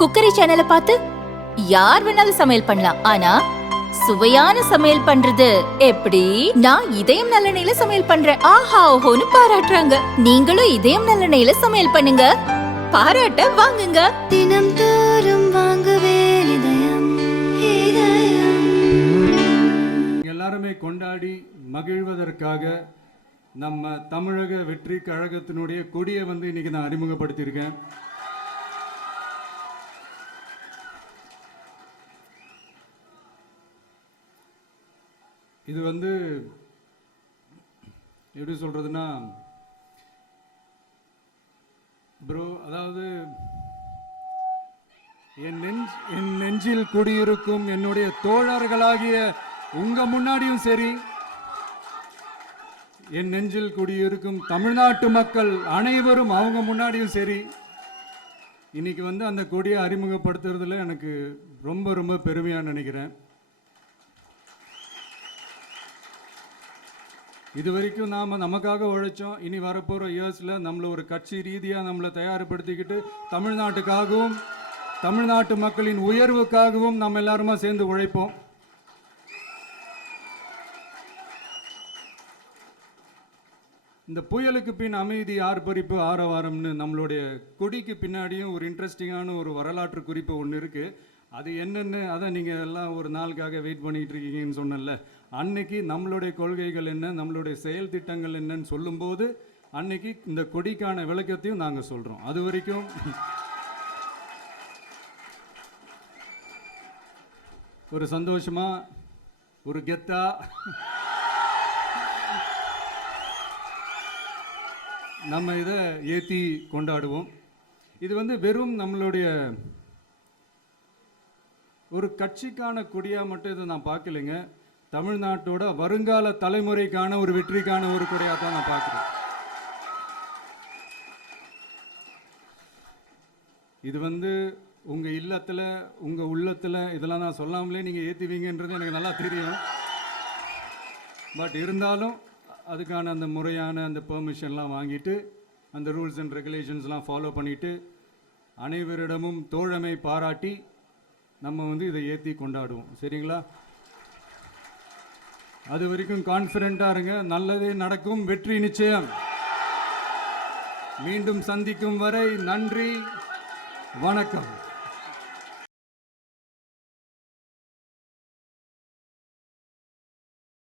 Cookery சேனலை பார்த்து யார் வேணாலும் சமையல் பண்ணலாம். ஆனா சுவையான சமையல் பண்றது எப்படி? நான் இதயம் நல்லெண்ணெயில சமையல் பண்றேன். ஆஹா ஓஹோன்னு பாராட்டுறாங்க. நீங்களும் இதயம் நல்லெண்ணெயில சமையல் பண்ணுங்க. பாராட்ட வாங்குங்க. தினம் தோறும் வாங்குவே இதயம் இதயம். எல்லாருமே கொண்டாடி மகிழ்வதற்காக நம்ம தமிழக வெற்றி கழகத்தினுடைய கொடியை வந்து இன்னைக்கு நான் அறிமுகப்படுத்தியிருக்கேன். இது வந்து எப்படி சொல்றதுன்னா ப்ரோ அதாவது என் நெஞ்ச் என் நெஞ்சில் குடியிருக்கும் என்னுடைய தோழர்களாகிய உங்க முன்னாடியும் சரி என் நெஞ்சில் குடியிருக்கும் தமிழ்நாட்டு மக்கள் அனைவரும் அவங்க முன்னாடியும் சரி இன்னைக்கு வந்து அந்த கொடியை அறிமுகப்படுத்துறதுல எனக்கு ரொம்ப ரொம்ப பெருமையாக நினைக்கிறேன். இது வரைக்கும் நாம் நமக்காக உழைச்சோம். இனி வரப்போகிற இயர்ஸில் நம்மளை ஒரு கட்சி ரீதியாக நம்மளை தயார்படுத்திக்கிட்டு தமிழ்நாட்டுக்காகவும் தமிழ்நாட்டு மக்களின் உயர்வுக்காகவும் நம்ம எல்லாருமா சேர்ந்து உழைப்போம். இந்த புயலுக்கு பின் அமைதி ஆர்ப்பரிப்பு ஆரவாரம்னு நம்மளுடைய கொடிக்கு பின்னாடியும் ஒரு இன்ட்ரெஸ்டிங்கான ஒரு வரலாற்று குறிப்பு ஒன்று இருக்குது அது என்னென்னு அதை நீங்கள் எல்லாம் ஒரு நாளுக்காக வெயிட் பண்ணிகிட்டு இருக்கீங்கன்னு சொன்னல அன்னைக்கு நம்மளுடைய கொள்கைகள் என்ன நம்மளுடைய செயல் திட்டங்கள் என்னன்னு சொல்லும்போது அன்னைக்கு இந்த கொடிக்கான விளக்கத்தையும் நாங்கள் சொல்கிறோம் அது வரைக்கும் ஒரு சந்தோஷமா ஒரு கெத்தா நம்ம இதை ஏற்றி கொண்டாடுவோம். இது வந்து வெறும் நம்மளுடைய ஒரு கட்சிக்கான கொடியாக மட்டும் இதை நான் பார்க்கலைங்க. தமிழ்நாட்டோட வருங்கால தலைமுறைக்கான ஒரு வெற்றிக்கான ஒரு கொடியாக தான் நான் பார்க்குறேன். இது வந்து உங்கள் இல்லத்தில் உங்கள் உள்ளத்தில் இதெல்லாம் நான் சொல்லாமலே நீங்கள் ஏற்றுவீங்கன்றது எனக்கு நல்லா தெரியும். பட் இருந்தாலும் அதுக்கான அந்த முறையான அந்த பெர்மிஷன்லாம் வாங்கிட்டு அந்த ரூல்ஸ் அண்ட் ரெகுலேஷன்ஸ்லாம் ஃபாலோ பண்ணிட்டு அனைவரிடமும் தோழமை பாராட்டி நம்ம வந்து இதை ஏற்றி கொண்டாடுவோம். சரிங்களா? அது வரைக்கும் கான்ஃபிடென்ட்டாக இருங்க. நல்லதே நடக்கும். வெற்றி நிச்சயம். மீண்டும் சந்திக்கும் வரை நன்றி. வணக்கம்.